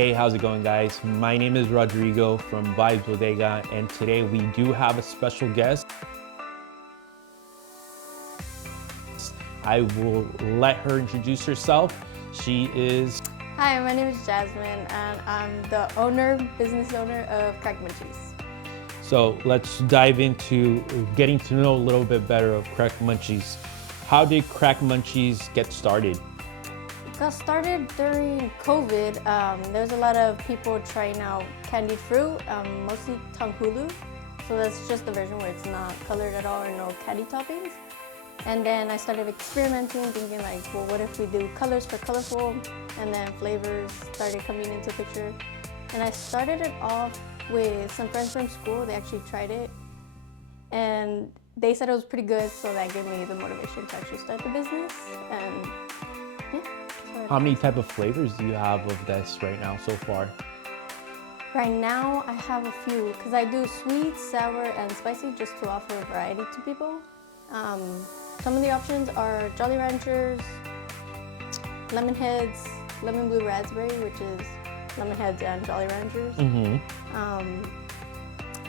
Hey, how's it going, guys? My name is Rodrigo from Vibes Bodega, and today we do have a special guest. I will let her introduce herself. She is... Hi, my name is Jasmine, and I'm the business owner of Crackmunchies. So let's dive into getting to know a little bit better of Crackmunchies. How did Crackmunchies get started? It got started during COVID. There's a lot of people trying out candied fruit, mostly tanghulu. So that's just the version where it's not colored at all or no candy toppings. And then I started experimenting, thinking like, well, what if we do colors for colorful? And then flavors started coming into the picture. And I started it off with some friends from school. They actually tried it. And they said it was pretty good, so that gave me the motivation to actually start the business. And yeah. How many type of flavors do you have of this right now so far? Right now, I have a few, because I do sweet, sour, and spicy just to offer variety to people. Some of the options are Jolly Ranchers, Lemon Heads, Lemon Blue Raspberry, which is Lemon Heads and Jolly Ranchers.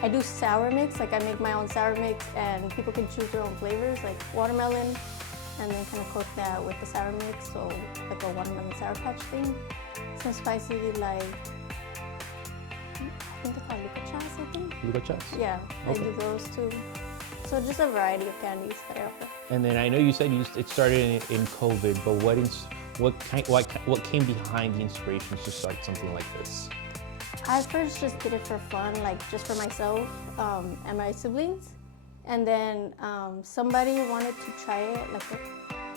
I do sour mix, like I make my own sour mix and people can choose their own flavors, like watermelon, and then kind of coat that with the sour mix, so like a watermelon sour patch thing. Some spicy, like, I think they're called lucachas, I think. Lucachas? Yeah, I Okay. do those too. So just a variety of candies that I offer. And then I know you said it started in COVID, but what came behind the inspiration to start something like this? I first just did it for fun, like just for myself and my siblings. And then somebody wanted to try it. Like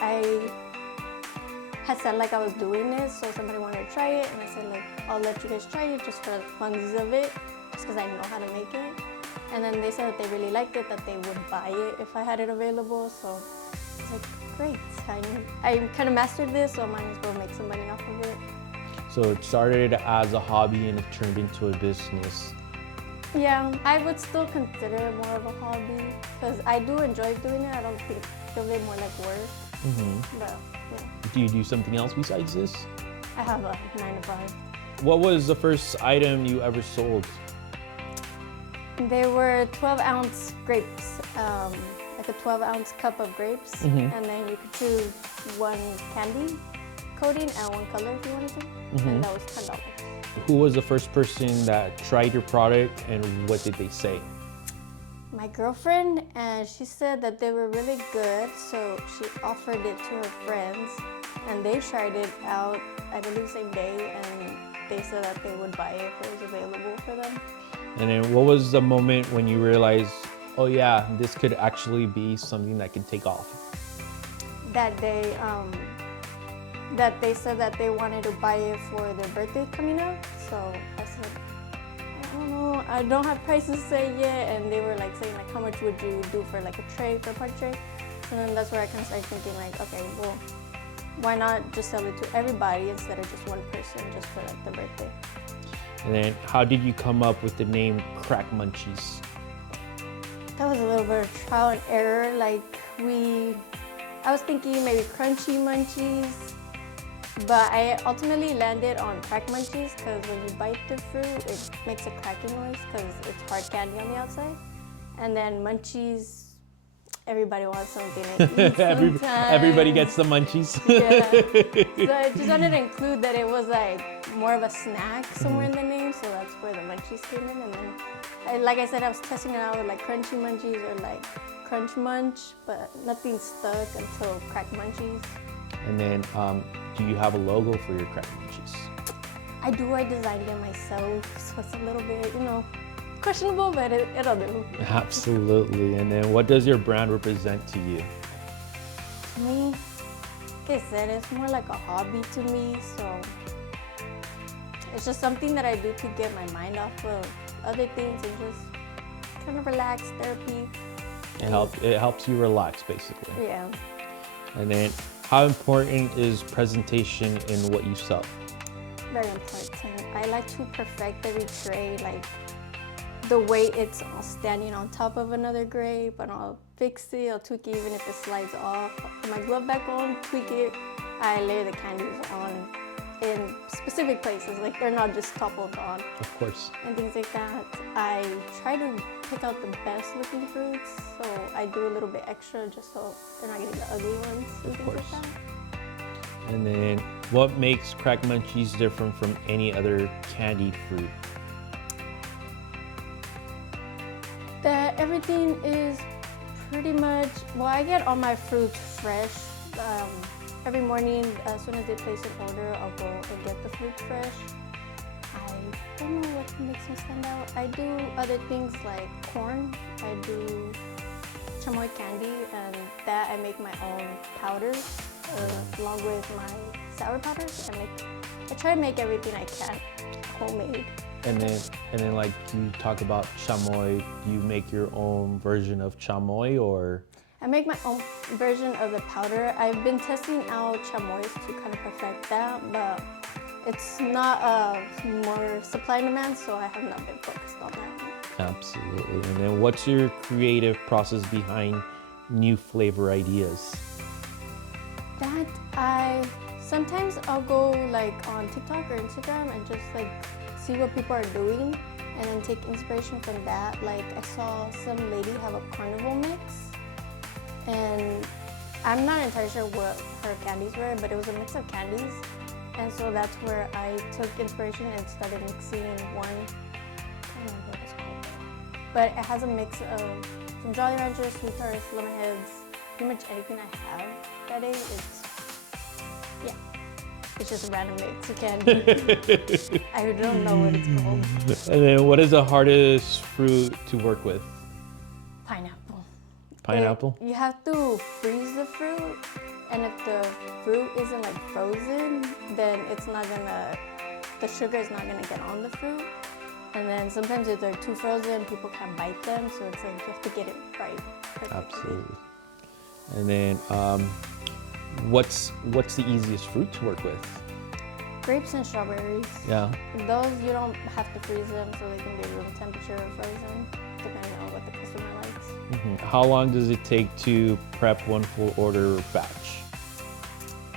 I had said like I was doing it, so somebody wanted to try it, and I said like I'll let you guys try it just for the funsies of it, just because I know how to make it. And then they said that they really liked it, that they would buy it if I had it available. So it's like, great, I kind of mastered this, so I might as well make some money off of it. So it started as a hobby and it turned into a business. Yeah, I would still consider it more of a hobby, because I do enjoy doing it. I don't think of it more like work. But yeah. Do you do something else besides this? I have a 9 to 5. What was the first item you ever sold? They were 12-ounce grapes, like a 12-ounce cup of grapes, and then you could choose one candy coating and one color if you wanted to, and that was $10. Who was the first person that tried your product and what did they say? My girlfriend, and she said that they were really good, so she offered it to her friends, and they tried it out, I believe, same day, and they said that they would buy it if it was available for them. And then what was the moment when you realized, oh yeah, this could actually be something that can take off? That day, that they said that they wanted to buy it for their birthday coming up. So I said, I don't know, I don't have prices set yet. And they were like saying like, how much would you do for like a tray, for a party tray? And then that's where I kind of started thinking like, okay, well, why not just sell it to everybody instead of just one person just for like the birthday? And then how did you come up with the name Crackmunchies? That was a little bit of trial and error. Like I was thinking maybe crunchy munchies, but I ultimately landed on Crackmunchies because when you bite the fruit, it makes a cracking noise because it's hard candy on the outside. And then munchies, everybody wants something to eat sometimes. Everybody gets the munchies. Yeah. So I just wanted to include that it was like more of a snack somewhere in the name, so that's where the munchies came in. And then, like I said, I was testing it out with like crunchy munchies or like crunch munch, but nothing stuck until Crackmunchies. And then, do you have a logo for your Crackmunchies? I do. I designed it myself, so it's a little bit, questionable, but it'll do. Absolutely. And then, what does your brand represent to you? To me, like I said, it's more like a hobby to me, so it's just something that I do to get my mind off of other things and just kind of relax, therapy. It helps you relax, basically. Yeah. And then, how important is presentation in what you sell? Very important. I like to perfect every tray, like the way it's all standing on top of another grape, and I'll fix it, I'll tweak it even if it slides off. Put my glove back on, tweak it. I layer the candies on in specific places, like they're not just toppled on Of course. and things like that. I try to pick out the best looking fruits, so I do a little bit extra just so they're not getting the ugly ones and things like that. And then what makes Crackmunchies different from any other candied fruit? That everything is pretty much, well, I get all my fruits fresh. Every morning, as soon as they place an order, I'll go and get the fruit fresh. I don't know what makes me stand out. I do other things like corn. I do chamoy candy, and that I make my own powders along with my sour powders. I try to make everything I can homemade. And then like you talk about chamoy, do you make your own version of chamoy or? I make my own version of the powder. I've been testing out chamoys to kind of perfect that, but it's not more supply and demand, so I have not been focused on that. Absolutely. And then what's your creative process behind new flavor ideas? Sometimes I'll go like on TikTok or Instagram and just like see what people are doing and then take inspiration from that. Like I saw some lady have a carnival mix, and I'm not entirely sure what her candies were, but it was a mix of candies. And so that's where I took inspiration and started mixing one, I don't know what it's called, but it has a mix of some Jolly Ranchers, Sweet Tarts, Lemonheads, pretty much anything I have that day. It's just a random mix of candy. I don't know what it's called. And then what is the hardest fruit to work with? Pineapple. Pineapple? You have to freeze the fruit, and if the fruit isn't like frozen, then the sugar is not gonna get on the fruit. And then sometimes if they're too frozen, people can't bite them, so it's like you have to get it right. Perfectly. Absolutely. And then what's the easiest fruit to work with? Grapes and strawberries. Yeah. Those you don't have to freeze them, so they can be room temperature or frozen, depending on what the customer likes. Mm-hmm. How long does it take to prep one full order batch?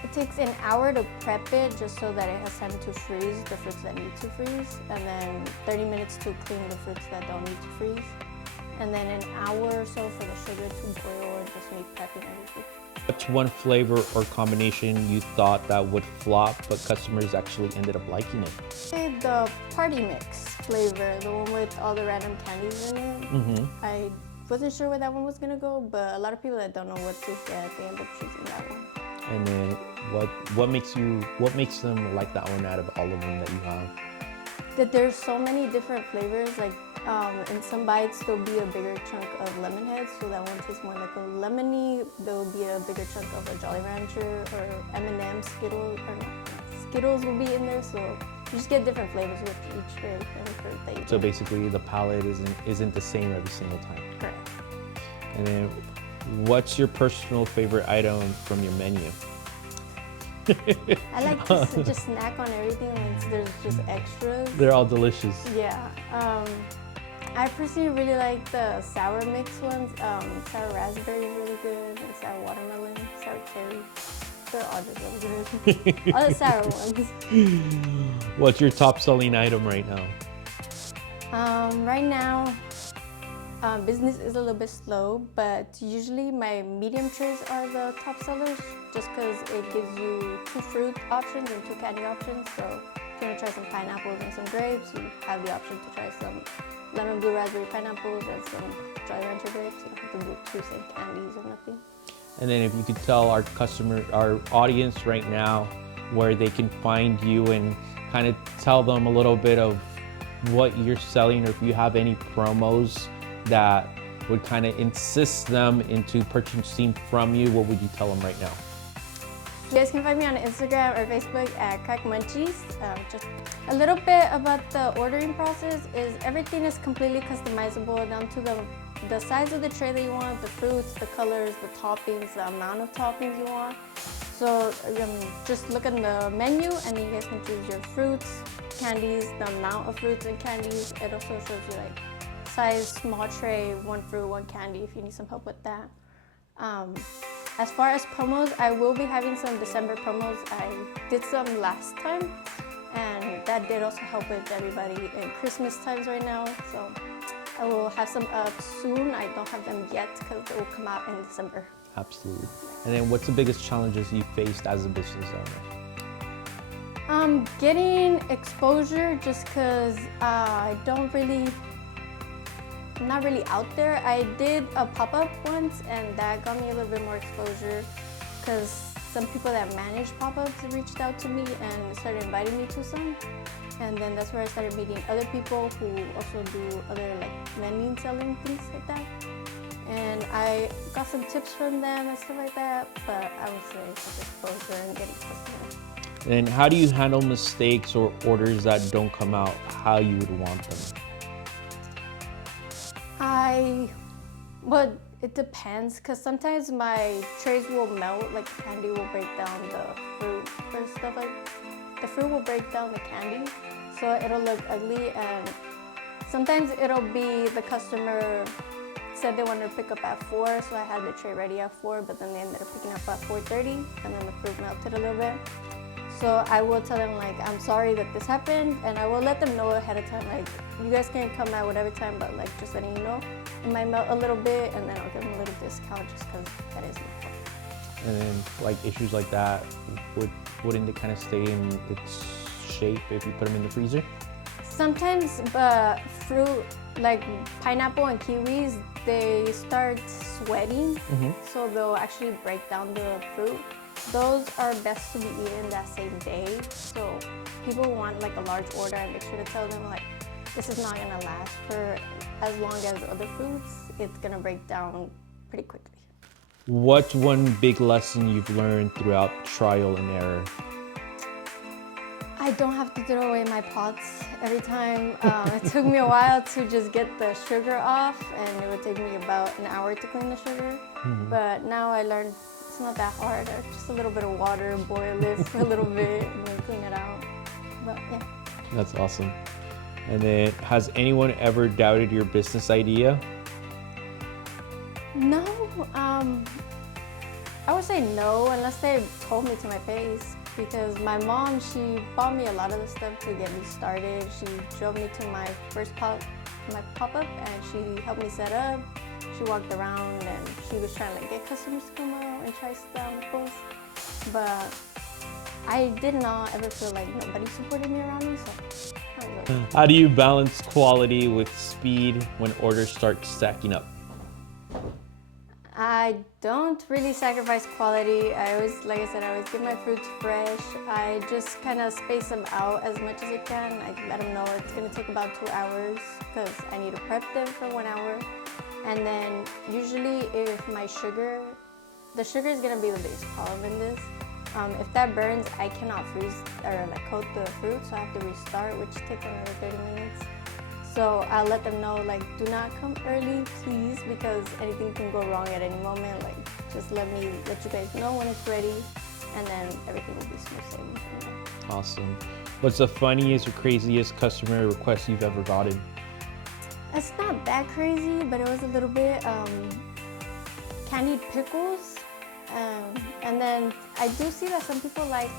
It takes an hour to prep it just so that it has time to freeze the fruits that need to freeze, and then 30 minutes to clean the fruits that don't need to freeze, and then an hour or so for the sugar to boil or just me prepping everything. What's one flavor or combination you thought that would flop, but customers actually ended up liking it? The party mix flavor, the one with all the random candies in it. Mm-hmm. I wasn't sure where that one was gonna go, but a lot of people that don't know what to get, they end up choosing that one. And then what makes them like that one out of all of them that you have? That there's so many different flavors. Like in some bites, there'll be a bigger chunk of lemon heads, so that one tastes more like a lemony. There'll be a bigger chunk of a Jolly Rancher or M&M Skittles, or not, Skittles will be in there. So you just get different flavors with each fruit that you So get. basically, the palette isn't the same every single time. Correct. And then, what's your personal favorite item from your menu? I like to just snack on everything when there's just extras. They're all delicious. Yeah. I personally really like the sour mix ones. Sour raspberry is really good, and sour watermelon, sour cherry. They're all just really good. All the sour ones. What's your top selling item right now? Right now, business is a little bit slow, but usually my medium trays are the top sellers just because it gives you 2 fruit options and 2 candy options. So if you want to try some pineapples and some grapes, you have the option to try some lemon blue raspberry pineapples and some Jolly Rancher grapes. You don't have to do 2 same candies or nothing. And then if you could tell our audience right now where they can find you and kind of tell them a little bit of what you're selling, or if you have any promos that would kind of insist them into purchasing from you, what would you tell them right now? You guys can find me on Instagram or Facebook at Crackmunchies. Just a little bit about the ordering process is everything is completely customizable down to the size of the tray that you want, the fruits, the colors, the toppings, the amount of toppings you want. So just look at the menu and then you guys can choose your fruits, candies, the amount of fruits and candies. It also shows you like size, small tray, 1 fruit, 1 candy if you need some help with that. As far as promos, I will be having some December promos. I did some last time, and that did also help with everybody in Christmas times right now. So I will have some up soon. I don't have them yet because they will come out in December. Absolutely. And then what's the biggest challenges you faced as a business owner? Getting exposure just because I'm not really out there. I did a pop-up once and that got me a little bit more exposure because some people that manage pop-ups reached out to me and started inviting me to some. And then that's where I started meeting other people who also do other like vending, selling, things like that. And I got some tips from them and stuff like that, but I would say just exposure and getting customers. And how do you handle mistakes or orders that don't come out how you would want them? Well, it depends, because sometimes my trays will melt, like candy will break down the fruit or stuff like the fruit will break down the candy, so it'll look ugly. And sometimes it'll be the customer said they wanted to pick up at 4, so I had the tray ready at 4, but then they ended up picking up at 4:30, and then the fruit melted a little bit. So I will tell them like, I'm sorry that this happened, and I will let them know ahead of time, like, you guys can come at whatever time, but like just letting you know, it might melt a little bit, and then I'll give them a little discount just because that is my fault. And then like issues like that, wouldn't it kind of stay in its shape if you put them in the freezer? Sometimes fruit like pineapple and kiwis, they start sweating, so they'll actually break down the fruit. Those are best to be eaten that same day. So people want like a large order, and make sure to tell them like, this is not gonna last for as long as other fruits. It's gonna break down pretty quickly. What's one big lesson you've learned throughout trial and error? I don't have to throw away my pots every time. It took me a while to just get the sugar off, and it would take me about an hour to clean the sugar. But now I learned it's not that hard. Just a little bit of water, boil it for a little bit, and then clean it out. But yeah. That's awesome. And then, has anyone ever doubted your business idea? No, I would say no, unless they told me to my face. Because my mom, she bought me a lot of the stuff to get me started. She drove me to my first pop-up, and she helped me set up. She walked around, and she was trying to like get customers to come out and try samples. But I did not ever feel like nobody supported me around me, so I was like, How do you balance quality with speed when orders start stacking up? I don't really sacrifice quality. I always, like I said, I always get my fruits fresh. I just kind of space them out as much as I can. I let them know it's gonna take about 2 hours because I need to prep them for 1 hour. And then usually if the sugar is gonna be the biggest problem in this. If that burns, I cannot freeze or like coat the fruit, so I have to restart, which takes another 30 minutes. So I'll let them know, like, do not come early, please, because anything can go wrong at any moment. Like, just let you guys know when it's ready, and then everything will be smooth sailing from there. Awesome. What's the funniest or craziest customer request you've ever gotten? It's not that crazy, but it was a little bit candied pickles. And then I do see that some people like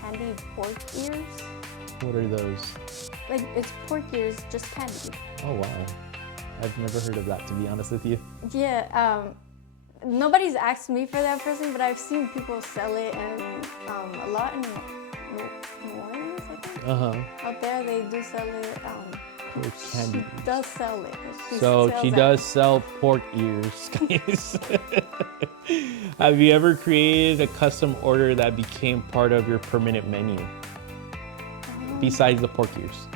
candied pork ears. What are those? Like, it's pork ears, just candied. Oh, wow. I've never heard of that, to be honest with you. Yeah, nobody's asked me for that person, but I've seen people sell it, and a lot in New Orleans, I think. Out there, they do sell it. She does sell it. She does sell pork ears, guys. Have you ever created a custom order that became part of your permanent menu? Besides the pork ears.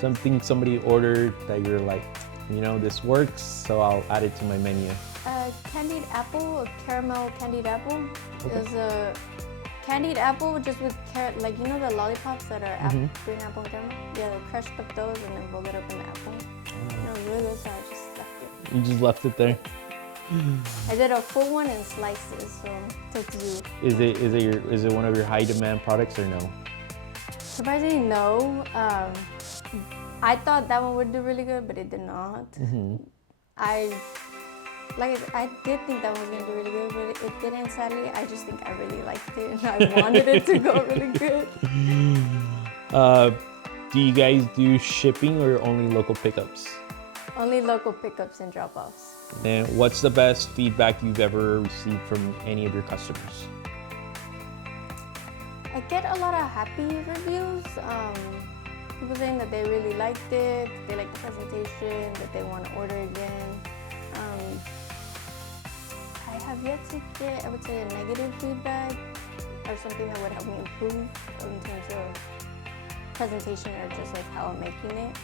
Something somebody ordered that you're like, you know, this works, so I'll add it to my menu. Candied apple, a caramel candied apple. Okay. There's a candied apple just with carrot, like, you know the lollipops that are green apple and caramel? Yeah, they crushed up those and then rolled it up in the apple. And it was really good, so I just left it. You just left it there? I did a full one in slices, so it's up to you. Is it one of your high demand products or no? Surprisingly, no. I thought that one would do really good, but it did not. I I did think that was gonna do really good, but it didn't. Sadly, I just think I really liked it, and I wanted it to go really good. Uh, do you guys do shipping or only local pickups? Only local pickups and drop-offs. And what's the best feedback you've ever received from any of your customers? I get a lot of happy reviews. People saying that they really liked it, they like the presentation, that they want to order again. I have yet to get, I would say, a negative feedback or something that would help me improve in terms of presentation or just like how I'm making it.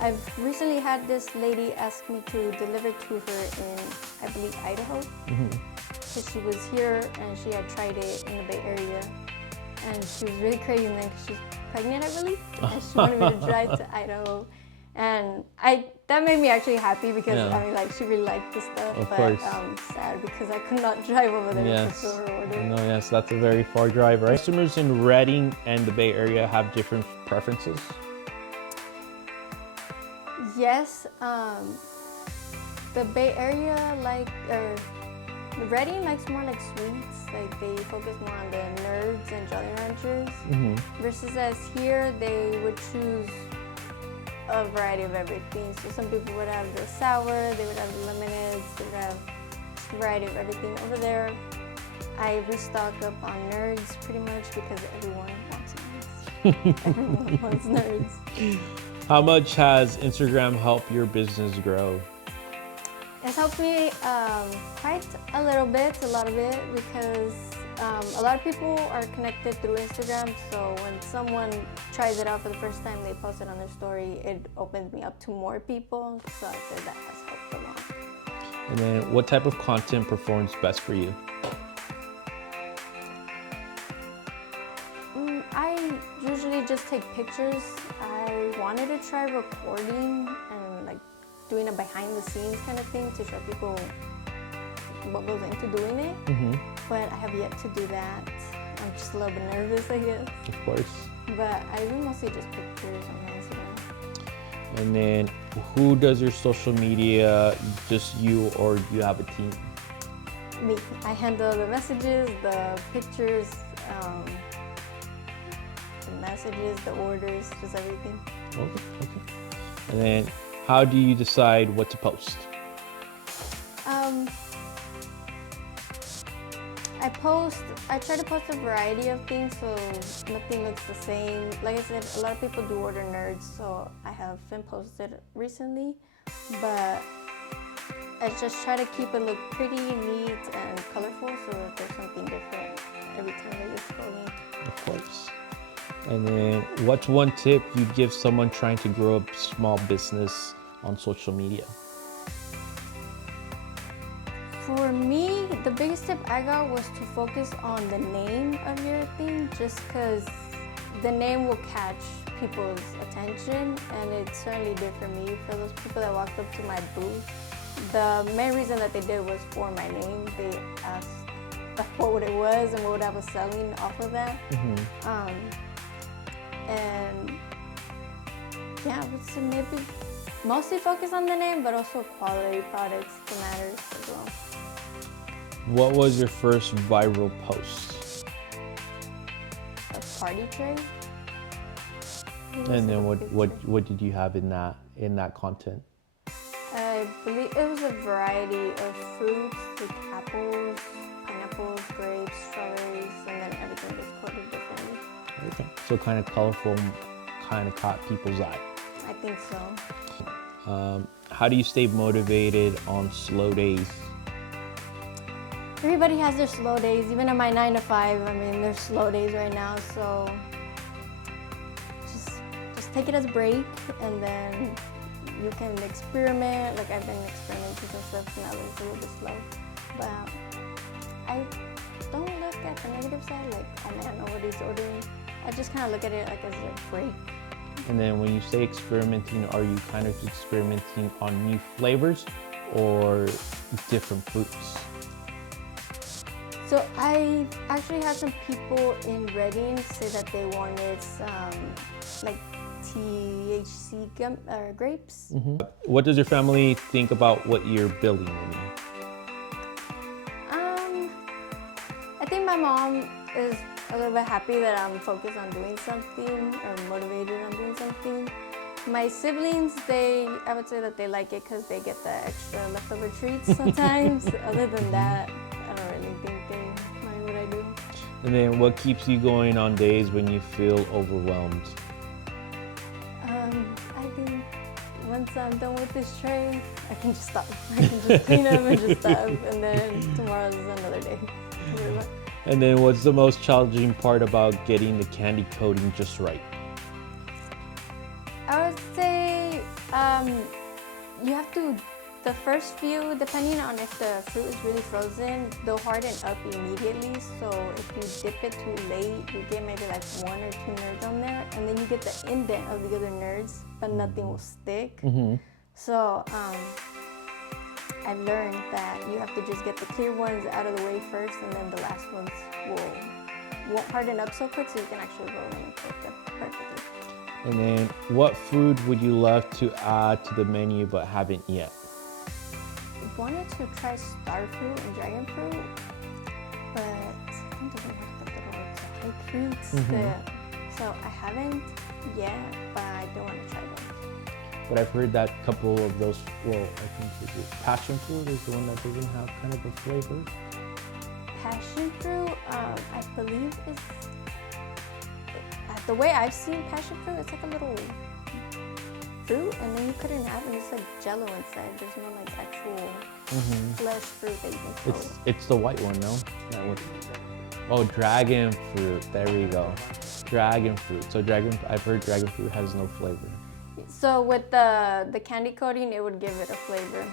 I've recently had this lady ask me to deliver to her in, I believe, Idaho. So she was here and she had tried it in the Bay Area, and she was really craving it because she's pregnant, I believe, and she wanted me to drive to Idaho. And that made me actually happy because I mean, like, she really liked the stuff, Of but course. sad because I could not drive over there to Yes. fulfill her order. No, yes, that's a very far drive, right? Customers in Redding and the Bay Area have different preferences. Yes, the Bay Area Redding likes more like sweets, like they focus more on the nerds and Jolly Ranchers, versus as here they would choose a variety of everything. So some people would have the sour, they would have the lemonades, they would have a variety of everything. Over there, I restock up on nerds pretty much because everyone wants nerds. Everyone wants nerds. How much has Instagram helped your business grow? It's helped me quite a little bit, a lot of it, because a lot of people are connected through Instagram. So when someone tries it out for the first time, they post it on their story, it opens me up to more people. So I say that has helped a lot. And then what type of content performs best for you? I usually just take pictures. I wanted to try recording and like doing a behind the scenes kind of thing to show people what goes into doing it, but I have yet to do that. I'm just a little bit nervous, I guess. Of course. But I do mostly just pictures on my Instagram. And then who does your social media, just you or do you have a team? Me. I handle the messages, the pictures, the messages, the orders, just everything. Okay. And then how do you decide what to post? I try to post a variety of things so nothing looks the same. Like I said, a lot of people do order nerds, so I haven't posted recently, but I just try to keep it look pretty, neat, and colorful so that there's something different every time that you're scrolling. Of course. And then what's one tip you'd give someone trying to grow a small business on social media? For me, the biggest tip I got was to focus on the name of your thing, just because the name will catch people's attention, and it certainly did for me. For those people that walked up to my booth, the main reason that they did was for my name. They asked what it was and what I was selling off of that. And yeah, I would say maybe mostly focus on the name, but also quality products that matters as well. What was your first viral post? A party tray. And then what did you have in that content? I believe it was a variety of fruits, like apples, pineapples, grapes, strawberries, and then everything was coded differently. Okay. So kind of colorful, kind of caught people's eye. I think so. How do you stay motivated on slow days? Everybody has their slow days, even at my 9 to 5. I mean, there's slow days right now, so just take it as a break, and then you can experiment. Like I've been experimenting and stuff, so now that it's a little bit slow. But I don't look at the negative side, like, oh man, nobody's ordering. I just kind of look at it like as a break. And then when you say experimenting, are you kind of experimenting on new flavors or different fruits? So I actually had some people in Redding say that they wanted some like THC grapes. What does your family think about what you're building? I think my mom is a little bit happy that I'm focused on doing something or motivated on doing something. My siblings, I would say that they like it because they get the extra leftover treats sometimes. Other than that, I don't really think they mind what I do. And then what keeps you going on days when you feel overwhelmed? I think once I'm done with this tray, I can just stop. I can just clean up and just stop. And then tomorrow is another day. And then what's the most challenging part about getting the candy coating just right? I would say you have to, the first few, depending on if the fruit is really frozen, they'll harden up immediately. So if you dip it too late, you get maybe like 1 or 2 nerds on there, and then you get the indent of the other nerds, but nothing will stick. So I've learned that you have to just get the clear ones out of the way first, and then the last ones won't harden up so quick, so you can actually roll them and cook them perfectly. And then what food would you love to add to the menu but haven't yet? I wanted to try star fruit and dragon fruit, but I think doesn't have the little exotic fruits. So I haven't yet, but I do want to try them. But I've heard that a couple of those, well, I think passion fruit is the one that doesn't have kind of a flavor. Passion fruit, I believe is, the way I've seen passion fruit, it's like a little fruit, and then you cut it in half, and it's like jello inside. There's no like actual flesh fruit that you can throw. It's the white one, no? That one. Oh, dragon fruit. There we go. Dragon fruit. So I've heard dragon fruit has no flavor. So with the candy coating, it would give it a flavor.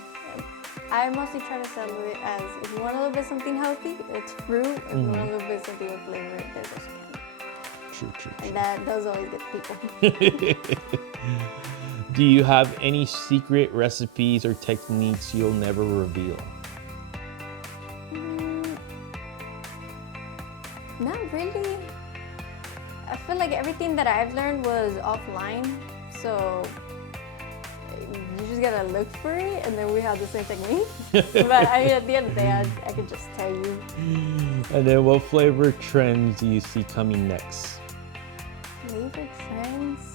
I mostly try to sell it as, if you want a little bit something healthy, it's fruit. If you want a little bit something with flavor, there's also candy. True. And that does always get people. Do you have any secret recipes or techniques you'll never reveal? Not really. I feel like everything that I've learned was offline, so you just gotta look for it, and then we have the same technique. But at the end of the day, I could just tell you. And then what flavor trends do you see coming next? Flavor trends?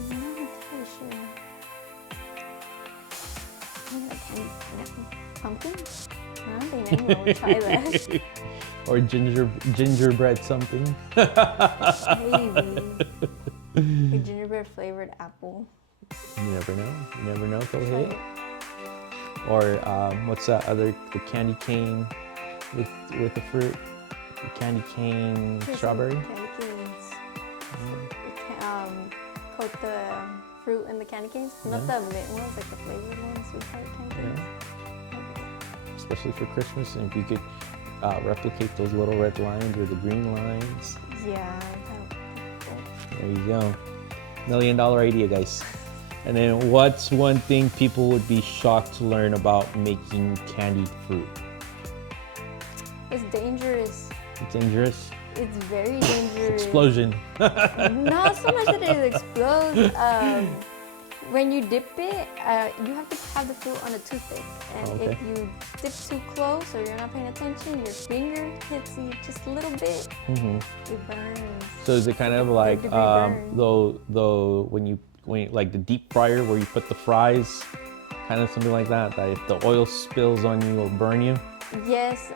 I'm not entirely sure. Pumpkin? I don't think anyone would try that. Or gingerbread something? Maybe. A gingerbread flavored apple. You never know. Go ahead. Or what's that other, the candy cane with the fruit? The candy cane strawberry? Candy canes. Coat the fruit in the candy canes. Not the mint ones, like the flavored ones, sweetheart candy canes. Especially for Christmas, and if you could replicate those little red lines or the green lines. Yeah. There you go. $1 million idea, guys. And then what's one thing people would be shocked to learn about making candied fruit? It's dangerous. It's dangerous? It's very dangerous. Explosion. Not so much that it explodes. When you dip it, you have to have the fruit on a toothpick. And if you dip too close or you're not paying attention, your finger hits you just a little bit, it burns. So is it kind of like when like the deep fryer where you put the fries, kind of something like that, that if the oil spills on you, it'll burn you? Yes,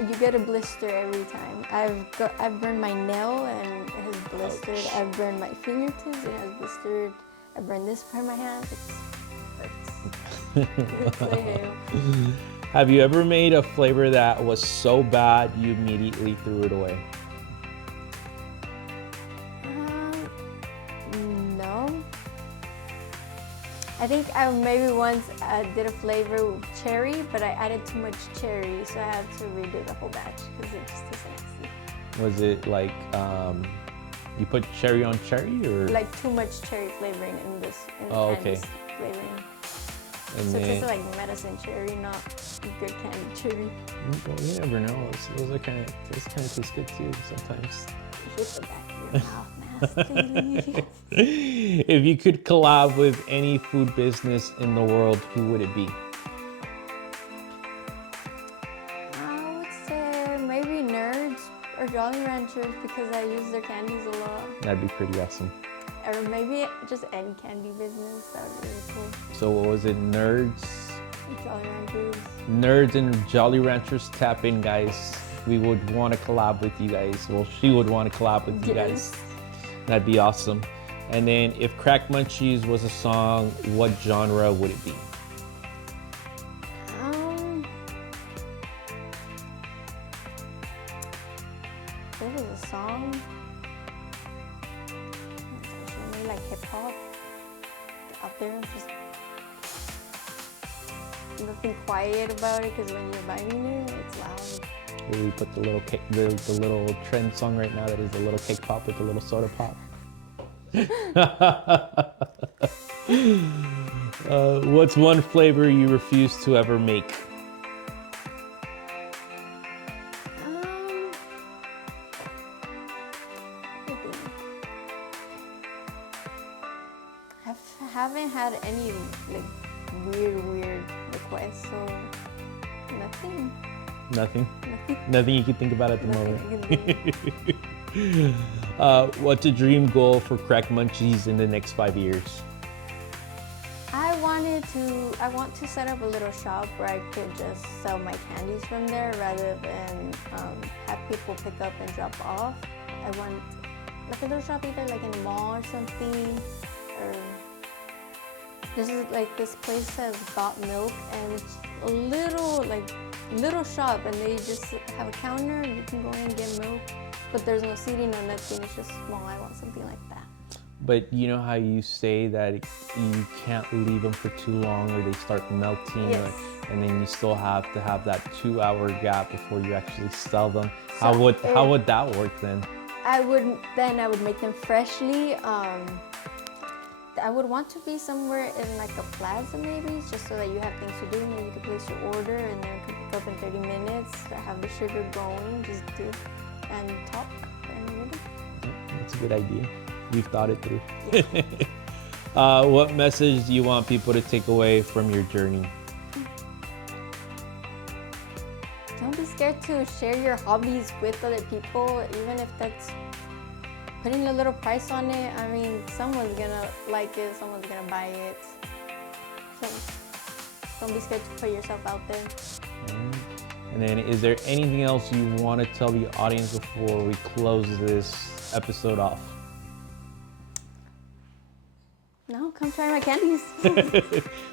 you get a blister every time. I've burned my nail and it has blistered. Ouch. I've burned my fingertips, it has blistered. I burned this part of my hand, it hurts. Have you ever made a flavor that was so bad you immediately threw it away? No. I think I maybe once did a flavor with cherry, but I added too much cherry, so I had to redo the whole batch because it just tastes nasty. Was it like you put cherry on cherry, or like too much cherry flavoring in this? okay. Flavoring. And So then, it tastes like medicine cherry, not good candy cherry. Well, you never know. Those kind of taste good too sometimes. It's just the back here. nasty. If you could collab with any food business in the world, who would it be? I would say maybe Nerds or Jolly Ranchers because I use their candies a lot. That'd be pretty awesome. Or maybe just any candy business. That would be really cool. So what was it? Nerds? Jolly Ranchers. Nerds and Jolly Ranchers, tap in, guys. We would want to collab with you guys. Well, she would want to collab with you guys. That'd be awesome. And then if Crackmunchies was a song, what genre would it be? There was a song. Maybe like hip hop. Out there, just nothing quiet about it because when you're vibing it, it's loud. Will we put the little cake, the little trend song right now that is the little cake pop with the little soda pop? What's one flavor you refuse to ever make? I haven't had any like weird requests, so nothing. Nothing? Nothing you can think about at the moment? What's a dream goal for Crackmunchies in the next 5 years? I want to set up a little shop where I could just sell my candies from there rather than have people pick up and drop off. I want like a little shop either like in a mall or something, or this is like this place says Got Milk, and it's a little shop, and they just have a counter and you can go in and get milk, but there's no seating or nothing. It's just small. I want something like that. But you know how you say that you can't leave them for too long or they start melting, Yes. and then you still have to have that 2-hour gap before you actually sell them. So How would that work then? I would make them freshly. I would want to be somewhere in like a plaza maybe, just so that you have things to do. Maybe you could place your order and then it could pick up in 30 minutes. Have the sugar going, just dip and top, and you're good. That's a good idea. You've thought it through. Yeah. What message do you want people to take away from your journey? Don't be scared to share your hobbies with other people, even if that's putting a little price on it. I mean, someone's gonna like it, someone's gonna buy it. So don't be scared to put yourself out there. And then is there anything else you want to tell the audience before we close this episode off? No, come try my candies.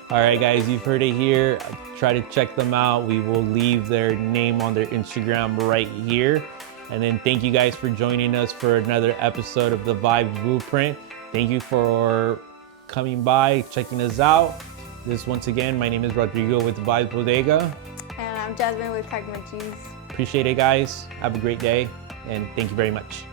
All right, guys, you've heard it here. Try to check them out. We will leave their name on their Instagram right here. And then thank you guys for joining us for another episode of the Vibes Blueprint. Thank you for coming by, checking us out. This once again, my name is Rodrigo with Vibes Bodega. And I'm Jasmine with Crackmunchies. Appreciate it, guys. Have a great day, and thank you very much.